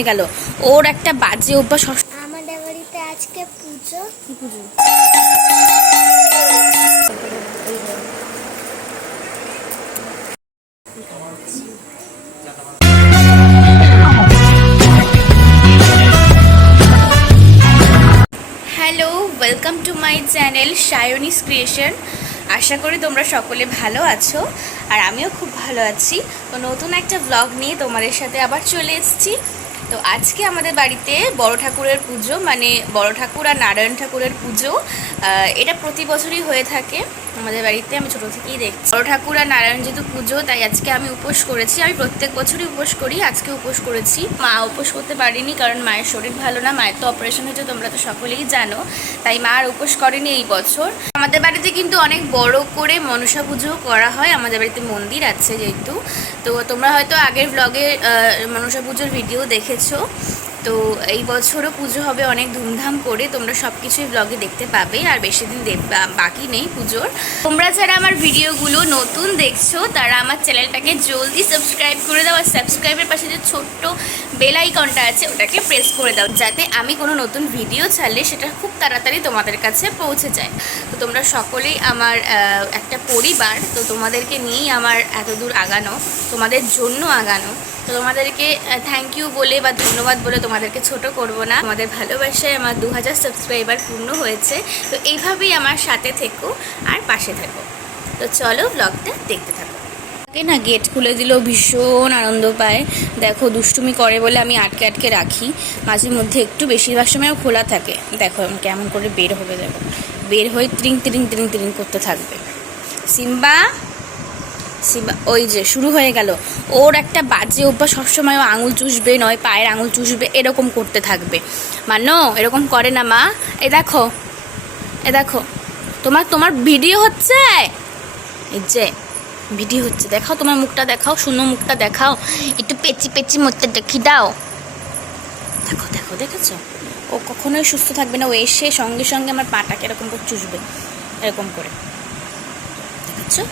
হয়ে গেল। ওর একটা বাজে অভ্যাস। আমাদের বাড়িতে আজকে পুজো। কি puja? Hello, welcome to my channel Sayanis creation. আশা করি তোমরা সকলে ভালো আছো, আর আমিও খুব ভালো আছি। তো নতুন একটা ব্লগ নিয়ে তোমাদের সাথে আবার চলে এসেছি। তো আজকে আমাদের বাড়িতে বড় ঠাকুরের পুজো, মানে বড় ঠাকুর আর নারায়ণ ঠাকুরের পুজো। এটা প্রতি বছরই হয়ে থাকে আমাদের বাড়িতে, আমি ছোটো থেকেই দেখছি। বড় ঠাকুর আর নারায়ণ যেহেতু পুজো, তাই আজকে আমি উপোস করেছি। আমি প্রত্যেক বছরই উপোস করি, আজকে উপোস করেছি। মা উপোস করতে পারিনি, কারণ মায়ের শরীর ভালো না, মায়ের তো অপারেশন হয়েছে, তোমরা তো সকলেই জানো। তাই মা আর উপোস করেনি এই বছর। আমাদের বাড়িতে কিন্তু অনেক বড় করে মনসা পুজো করা হয়, আমাদের বাড়িতে মন্দির আছে যেহেতু। তো তোমরা হয়তো আগের ব্লগে মনসা পুজোর ভিডিও দেখেছো। তো এই বছরও পুজো হবে অনেক ধুমধাম করে, তোমরা সব কিছুই ব্লগে দেখতে পাবে। আর বেশি দিন বাকি নেই পুজোর। তোমরা যারা আমার ভিডিওগুলো নতুন দেখছো, তারা আমার চ্যানেলটাকে জলদি সাবস্ক্রাইব করে দাও, আর সাবস্ক্রাইবের পাশে যে ছোট্ট বেল আইকনটা আছে ওটাকে প্রেস করে দাও, যাতে আমি কোনো নতুন ভিডিও ছাড়লে সেটা খুব তাড়াতাড়ি তোমাদের কাছে পৌঁছে যায়। তো তোমরা সকলেই আমার একটা পরিবার, তো তোমাদেরকে নিয়েই আমার এত দূর আগানো, তোমাদের জন্য আগানো। তো তোমাদেরকে থ্যাংক ইউ বলে বা ধন্যবাদ বলে তোমাদেরকে ছোট করব না। তোমাদের ভালোবাসায় আমার 2000 সাবস্ক্রাইবার পূর্ণ হয়েছে। তো এইভাবেই আমার সাথে থেকো আর পাশে থেকো। তো চলো ব্লগটা দেখতে থাকো। না, গেট খুলে দিলেও ভীষণ আনন্দ পায়। দেখো, দুষ্টুমি করে বলে আমি আটকে আটকে রাখি মাঝে মধ্যে একটু, বেশিরভাগ সময়ও খোলা থাকে। দেখো কেমন করে বের হবে, দেখো বের হয়ে ত্রিং ত্রিং ত্রিং ত্রিং করতে থাকবে। সিম্বা, ওই যে শুরু হয়ে গেল। ওর একটা বাজে অভ্যাস, সবসময় ও আঙুল চুষবে, নয় পায়ের আঙুল চুষবে, এরকম করতে থাকবে। মানো এরকম করে না মা। এ দেখো, এ দেখো, তোমার ভিডিও হচ্ছে, এই যে ভিডিও হচ্ছে, দেখাও তোমার মুখটা, দেখাও শূন্য মুখটা দেখাও, একটু পেচি পেচি মুখটা দেখি দাও। দেখো দেখো, দেখেছো? ও কখনোই সুস্থ থাকবে না, ও এসে সঙ্গে সঙ্গে আমার পাটাকে এরকম করে চুষবে, এরকম করে। দেখেছো?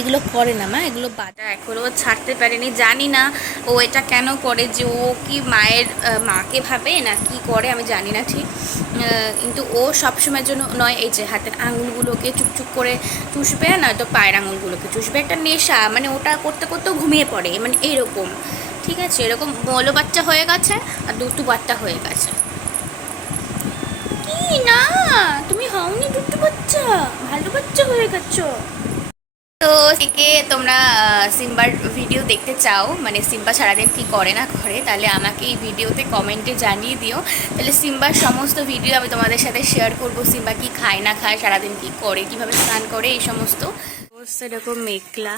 এগুলো করে না মা, এগুলো বাধা এখনও ছাড়তে পারেনি। জানি না ও এটা কেন করে, যে ও কি মাকে ভাবে না কি করে আমি জানি না ঠিক। কিন্তু ও সবসময়ের জন্য নয়, এই যে হাতের আঙুলগুলোকে চুপচুপ করে চুষবে, না তো পায়ের আঙুলগুলোকে চুষবে, একটা নেশা, মানে ওটা করতে করতেও ঘুমিয়ে পড়ে, মানে এইরকম। ঠিক আছে, এরকম বলো বাচ্চা হয়ে গেছে আর দুটু বাচ্চা হয়ে গেছে। কি না, তুমি হওনি দুটু বাচ্চা, ভালো বাচ্চা হয়ে গেছো। তো থেকে তোমরা সিম্বার ভিডিও দেখতে চাও, মানে সিম্বা সারাদিন কী করে না করে, তাহলে আমাকে এই ভিডিওতে কমেন্টে জানিয়ে দিও। তাহলে সিম্বার সমস্ত ভিডিও আমি তোমাদের সাথে শেয়ার করবো। সিম্বা কি খায় না খায়, সারাদিন কী করে, কীভাবে স্নান করে, এই সমস্ত। অবস্থা এরকম মেঘলা,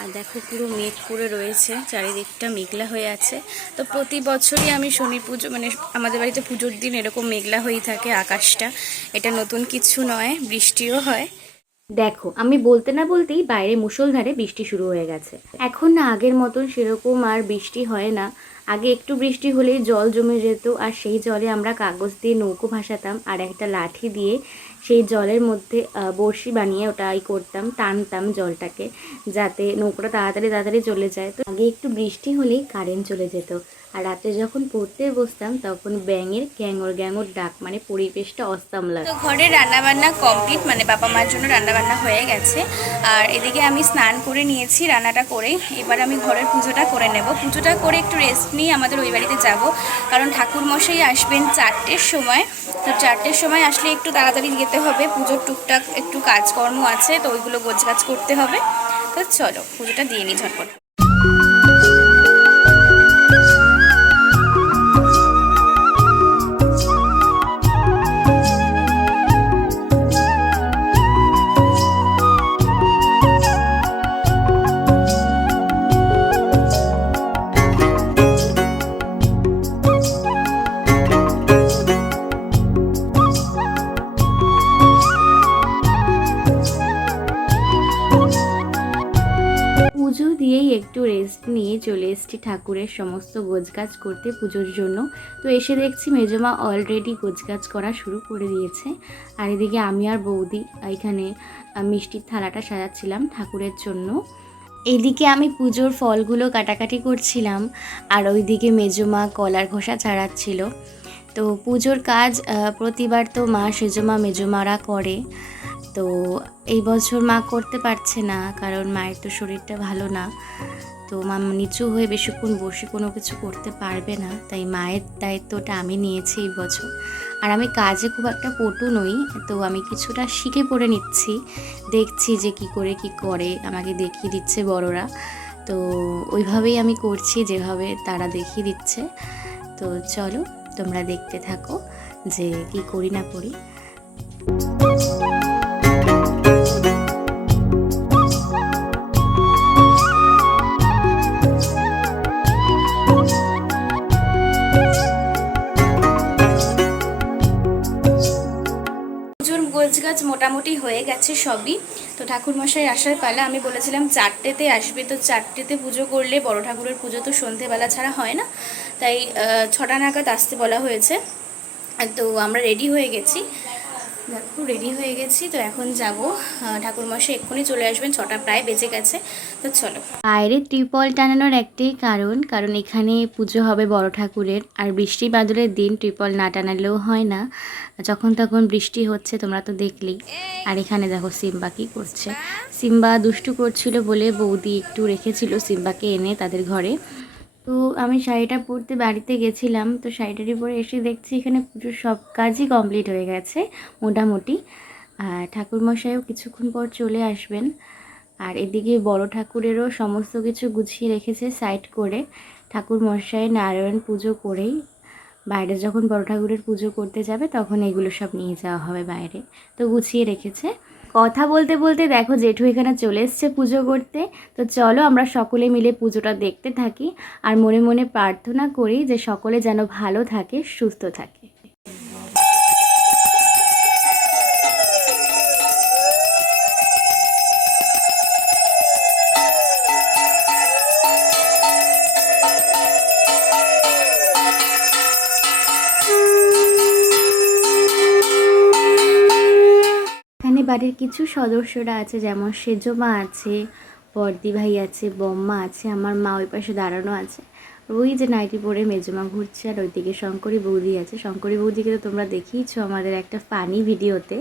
আর দেখো পুরো মেঘ করে রয়েছে, চারিদিকটা মেঘলা হয়ে আছে। তো প্রতি বছরই আমি শনি পুজো, মানে আমাদের বাড়িতে পুজোর দিন এরকম মেঘলা হয়েই থাকে আকাশটা। এটা নতুন কিছু নয়, বৃষ্টিও হয়। দেখো, আমি বলতে না বলতেই বাইরে মুষলধারে বৃষ্টি শুরু হয়ে গেছে। এখন না আগের মতন সেরকম আর বৃষ্টি হয় না। আগে একটু বৃষ্টি হলেই জল জমে যেত, আর সেই জলে আমরা কাগজ দিয়ে নৌকো ভাসাতাম, আর একটা লাঠি দিয়ে সেই জলের মধ্যে বড়শি বানিয়ে ওটাই করতাম, টানতাম জলটাকে, যাতে নৌকোটা তাড়াতাড়ি তাড়াতাড়ি চলে যায়। তো আগে একটু বৃষ্টি হলেই কারেন্ট চলে যেত, আর রাতে যখন পড়তে বসতাম তখন ব্যাঙের গ্যাঙর গ্যাঙর ডাক, মানে পরিবেশটা অস্তাম লাগে। তো ঘরে রান্নাবান্না কমপ্লিট, মানে বাবা মার জন্য রান্নাবান্না হয়ে গেছে। আর এদিকে আমি স্নান করে নিয়েছি রান্নাটা করে। এবার আমি ঘরের পুজোটা করে নেব। পুজোটা করে একটু রেস্ট নিয়ে আমাদের ওই বাড়িতে যাব, কারণ ঠাকুরমশাই আসবেন 4টের সময়। তো 4টের সময় আসলে একটু তাড়াতাড়ি যেতে হবে, পুজোর টুকটাক একটু কাজকর্ম আছে, তো ওইগুলো গোছগাছ করতে হবে। তো চলো পুজোটা দিয়ে নিই ঝটপট। পুজো দিয়েই একটু রেস্ট নিয়ে চলে এসেছি ঠাকুরের সমস্ত গোছগাছ করতে পুজোর জন্য। তো এসে দেখছি মেজমা অলরেডি গোছগাছ করা শুরু করে দিয়েছে। আর এদিকে আমি আর বৌদি এখানে মিষ্টির থালাটা সাজাচ্ছিলাম ঠাকুরের জন্য। এদিকে আমি পুজোর ফলগুলো কাটাকাটি করছিলাম, আর ওইদিকে মেজমা কলার খোসা ছাড়াচ্ছিল। তো পুজোর কাজ প্রতিবার তো মা সেজমা মেজমারা করে, তো এই বছর মা করতে পারছে না, কারণ মায়ের তো শরীরটা ভালো না। তো মা নিচু হয়ে বেশিক্ষণ বসে কোনো কিছু করতে পারবে না, তাই মায়ের দায়িত্বটা আমি নিয়েছি এই বছর। আর আমি কাজে খুব একটা পটু নই, তো আমি কিছুটা শিখে পড়ে নিচ্ছি, দেখছি যে কি করে আমাকে দেখিয়ে দিচ্ছে বড়রা। তো ওইভাবেই আমি করছি যেভাবে তারা দেখিয়ে দিচ্ছে। তো চলো তোমরা দেখতে থাকো যে কি করি না করি। গোছগাছ মোটামুটি হয়ে গেছে সবই। তো ঠাকুরমশাই আসার পালা। আমি বলেছিলাম 4টেতে আসবে, তো 4টেতে পুজো করলে বড় ঠাকুরের পুজো তো সন্ধেবেলা ছাড়া হয় না, তাই 6টা নাগাদ আসতে বলা হয়েছে। তো আমরা রেডি হয়ে গেছি, দেখো রেডি হয়ে গেছি। তো এখন যাব, ঠাকুরমশাই এক্ষুনি চলে আসবেন, 6টা প্রায় বেজে গেছে। তো চলো। বাইরে ত্রিপল টানানোর একটাই কারণ এখানে পুজো হবে বড় ঠাকুরের, আর বৃষ্টি বাদলের দিন ত্রিপল না টানালেও হয় না, যখন তখন বৃষ্টি হচ্ছে তোমরা তো দেখলেই। আর এখানে দেখো সিম্বা কি করছে। সিম্বা দুষ্টু করছিল বলে বৌদি একটু রেখেছিল সিম্বাকে এনে তাদের ঘরে। তো আমি শাড়িটা পরতে বাড়িতে গেছিলাম, তো শাড়িটারি পরে এসে দেখছি এখানে পুজোর সব কাজই কমপ্লিট হয়ে গেছে মোটামুটি। আর ঠাকুরমশাইও কিছুক্ষণ পর চলে আসবেন। আর এদিকে বড় ঠাকুরেরও সমস্ত কিছু গুছিয়ে রেখেছে সাইড করে। ঠাকুরমশাই নারায়ণ পুজো করেই বাইরে যখন বড় ঠাকুরের পুজো করতে যাবে তখন এগুলো সব নিয়ে যাওয়া হবে বাইরে, তো গুছিয়ে রেখেছে। কথা বলতে বলতে দেখো জেঠু এখানে চলে এসছে পুজো করতে। তো চলো আমরা সকলে মিলে পুজোটা দেখতে থাকি, আর মনে মনে প্রার্থনা করি যে সকলে যেন ভালো থাকে, সুস্থ থাকে। এখানে বাড়ির কিছু সদস্যরা আছে, যেমন সেজমা আছে, বর্দি ভাই আছে, বম্মা আছে, আমার মা ওই পাশে দাঁড়ানো আছে। ওই যে নাইটি পরে মেজমা ঘুরছে, আর ওইদিকে শঙ্করী বৌদি আছে। শঙ্করী বৌদিকে তো তোমরা দেখিয়েছো আমাদের একটা ফানি ভিডিওতে।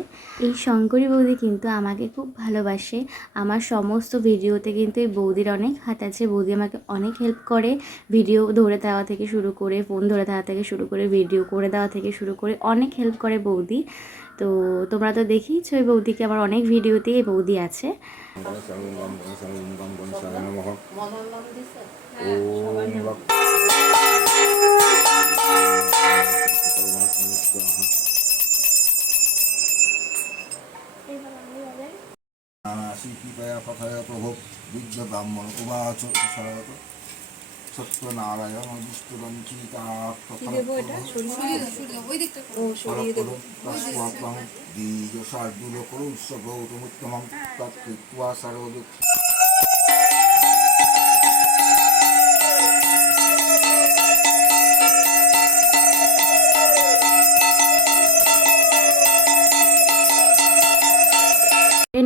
এই শঙ্করী বৌদি কিন্তু আমাকে খুব ভালোবাসে, আমার সমস্ত ভিডিওতে কিন্তু এই বৌদির অনেক হাত আছে। বৌদি আমাকে অনেক হেল্প করে, ভিডিও ধরে দেওয়া থেকে শুরু করে, ফোন ধরে দেওয়া থেকে শুরু করে, ভিডিও করে দেওয়া থেকে শুরু করে অনেক হেল্প করে বৌদি। তো তোমরা তো দেখেইছো এই বৌদিকে, আমার অনেক ভিডিওতেই এই বৌদি আছে। সত্যনারায়ণ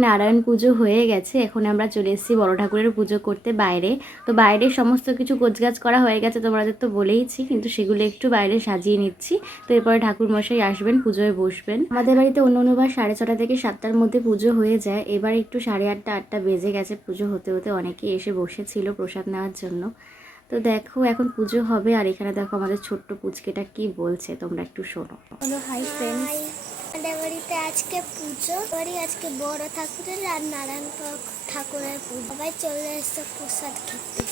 নারায়ণ পুজো হয়ে গেছে, এখন আমরা চলে এসেছি বড় ঠাকুরের পুজো করতে বাইরে। তো বাইরে সমস্ত কিছু গোছগাছ করা হয়ে গেছে, তোমাদের তো বলেইছি, কিন্তু সেগুলো একটু বাইরে সাজিয়ে নিচ্ছি। তো এরপরে ঠাকুরমশাই আসবেন, পুজোয় বসবেন। আমাদের বাড়িতে অন্যবার 6:30 থেকে 7টার মধ্যে পুজো হয়ে যায়, এবার একটু 8:30 8টা বেজে গেছে পুজো হতে হতে। অনেকেই এসে বসেছিল প্রসাদ নেওয়ার জন্য। তো দেখো এখন পুজো হবে, আর এখানে দেখো আমাদের ছোট্ট পুচকেটা কি বলছে, তোমরা একটু শোনো। হাই ফ্রেন্ডস, আমাদের বাড়িতে আজকে পুজো আজকে বড় ঠাকুরের আর নারায়ণ ঠাকুরের পুজো। সবাই চলে এসছে প্রসাদ খেতে।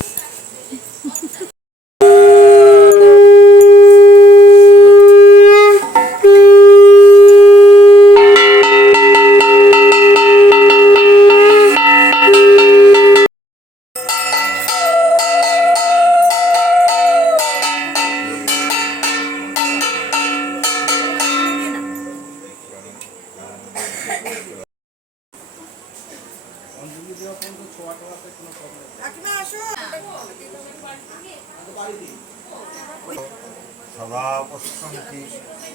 সদা পশ্যন্তি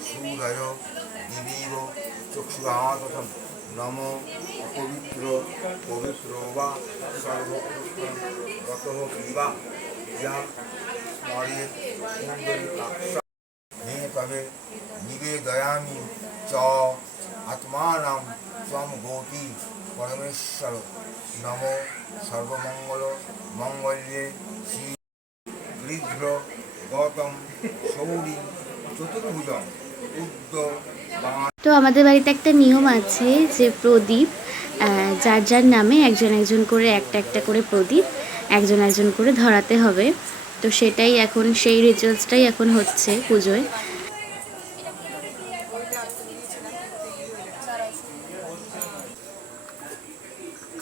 সূরয় দিবীব চক্ষুরাদতম নম অপবিত্র পবিত্র বা সর্বতঃ বিবা যা স্মরে কুণ্ডলিকাক্ষ হে তবে নিবেদয়ামি চ আত্মানাম ত্বম গৌতি পরমেশ্বর নম সর্বমঙ্গল মঙ্গলে শ্রী গৃধ্র গৌতম সৌরী চতুর্ভুজম উদ্য তো আমাদের বাড়িতে একটা নিয়ম আছে যে প্রদীপ যার যার নামে একজন একজন করে একটা একটা করে প্রদীপ একজন একজন করে ধরাতে হবে। তো সেটাই এখন সেই রিচুয়ালসটাই এখন হচ্ছে পুজোয়।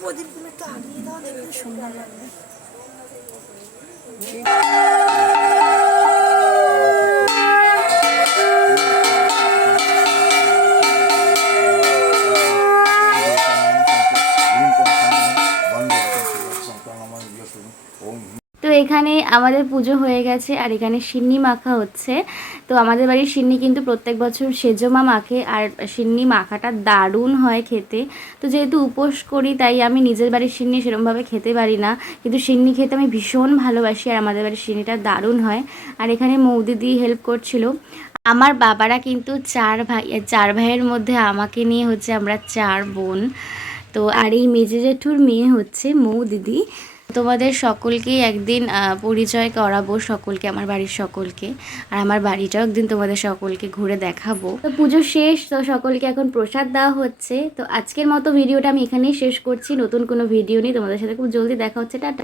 প্রদীপগুলো একটু আগিয়ে দাও, দেখতে সুন্দর লাগবে। তো এখানে আমাদের পুজো হয়ে গেছে আর এখানে সিন্নি মাখা হচ্ছে। তো আমাদের বাড়ির সিন্নি কিন্তু প্রত্যেক বছর সেজমা মাখে আর সিন্নি মাখাটা দারুণ হয় খেতে। তো যেহেতু উপোস করি তাই আমি নিজের বাড়ির সিন্নি সেরকমভাবে খেতে পারি না, কিন্তু সিন্নি খেতে আমি ভীষণ ভালোবাসি আর আমাদের বাড়ির সিন্নিটা দারুণ হয়। আর এখানে মৌদিদি হেল্প করছিল। আমার বাবারা কিন্তু চার ভাইয়ের মধ্যে আমাকে নিয়ে হচ্ছে আমরা 4 বোন। তো আর এই মেজে জেঠুর মেয়ে হচ্ছে মৌদিদি। তোমাদের সকলকেই একদিন পরিচয় করাবো, সকলকে, আমার বাড়ির সকলকে, আর আমার বাড়িটাও একদিন তোমাদের সকলকে ঘুরে দেখাবো। তো পুজো শেষ, তো সকলকে এখন প্রসাদ দেওয়া হচ্ছে। তো আজকের মতো ভিডিওটা আমি এখানেই শেষ করছি। নতুন কোনো ভিডিও নিয়ে তোমাদের সাথে খুব জলদি দেখা হচ্ছে। টাটা।